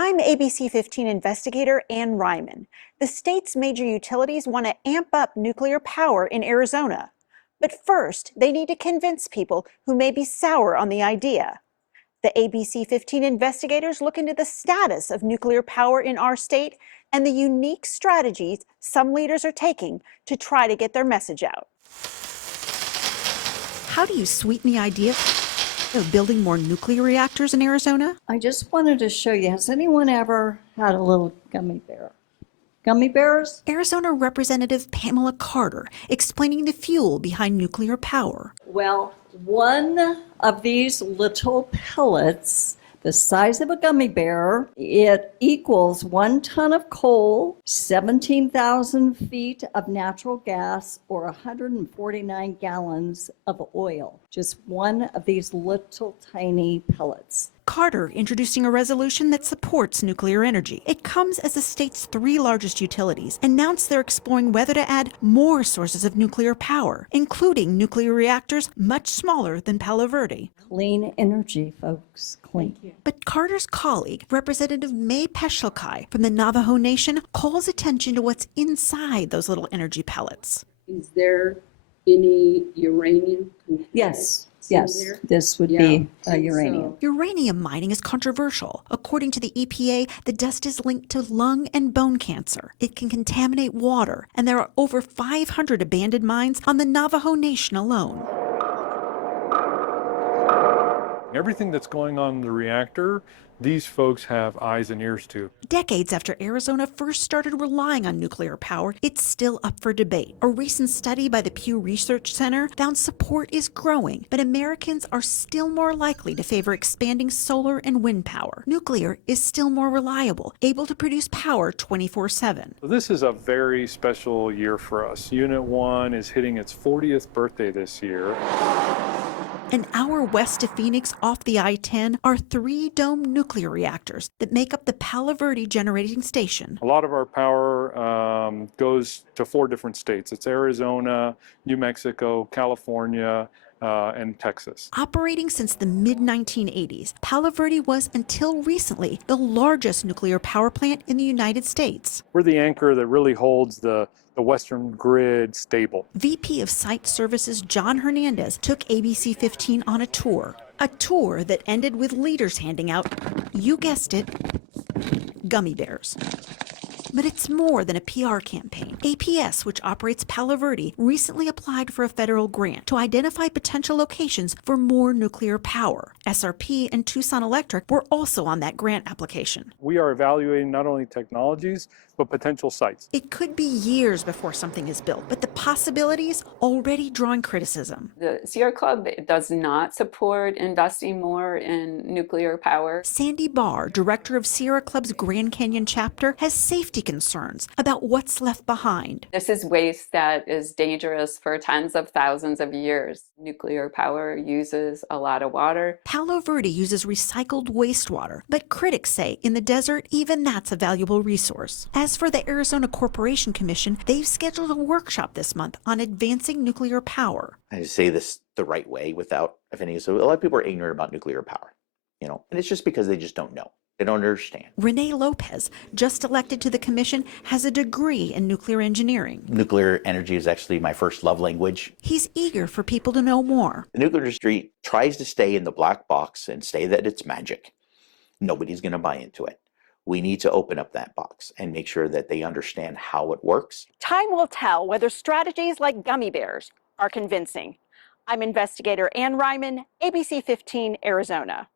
I'm ABC 15 investigator Ann Ryman. The state's major utilities want to amp up nuclear power in Arizona. But first, they need to convince people who may be sour on the idea. The ABC 15 investigators look into the status of nuclear power in our state and the unique strategies some leaders are taking to try to get their message out. How do you sweeten the idea of building more nuclear reactors in Arizona? I just wanted to show you, has anyone ever had a little gummy bear? Gummy bears? Arizona Representative Pamela Carter explaining the fuel behind nuclear power. Well, one of these little pellets, the size of a gummy bear, it equals 1 ton of coal, 17,000 feet of natural gas, or 149 gallons of oil. Just one of these little tiny pellets. Carter introducing a resolution that supports nuclear energy. It comes as the state's 3 largest utilities announced they're exploring whether to add more sources of nuclear power, including nuclear reactors much smaller than Palo Verde. Clean energy, folks. Clean. But Carter's colleague, Representative May Peshalkai from the Navajo Nation, calls attention to what's inside those little energy pellets. Is there any uranium? Yes. in Yes, there? this would Yeah. be And uranium. so- Uranium mining is controversial. According to the EPA, the dust is linked to lung and bone cancer. It can contaminate water, and there are over 500 abandoned mines on the Navajo Nation alone. Everything that's going on in the reactor, these folks have eyes and ears to. Decades after Arizona first started relying on nuclear power, it's still up for debate. A recent study by the Pew Research Center found support is growing, but Americans are still more likely to favor expanding solar and wind power. Nuclear is still more reliable, able to produce power 24/7. So this is a very special year for us. Unit 1 is hitting its 40th birthday this year. An hour west of Phoenix off the I-10 are 3 dome nuclear reactors that make up the Palo Verde generating station. A lot of our power goes to 4 different states. It's Arizona, New Mexico, California, and Texas. Operating since the mid-1980s, Palo Verde was, until recently, the largest nuclear power plant in the United States. We're the anchor that really holds the Western grid stable. VP of Site Services John Hernandez took ABC 15 on a tour that ended with leaders handing out, you guessed it, gummy bears. But it's more than a PR campaign. APS, which operates Palo Verde, recently applied for a federal grant to identify potential locations for more nuclear power. SRP and Tucson Electric were also on that grant application. We are evaluating not only technologies, but potential sites. It could be years before something is built, but the possibilities already drawing criticism. The Sierra Club does not support investing more in nuclear power. Sandy Barr, director of Sierra Club's Grand Canyon chapter, has safety concerns about what's left behind. This is waste that is dangerous for tens of thousands of years. Nuclear power uses a lot of water. Palo Verde uses recycled wastewater, but critics say in the desert, even that's a valuable resource. As for the Arizona Corporation Commission, they've scheduled a workshop this month on advancing nuclear power. I say this the right way without offending. So a lot of people are ignorant about nuclear power, and it's just because they just don't know. They don't understand. Renee Lopez, just elected to the commission, has a degree in nuclear engineering. Nuclear energy is actually my first love language. He's eager for people to know more. The nuclear industry tries to stay in the black box and say that it's magic. Nobody's going to buy into it. We need to open up that box and make sure that they understand how it works. Time will tell whether strategies like gummy bears are convincing. I'm investigator Ann Ryman, ABC 15, Arizona.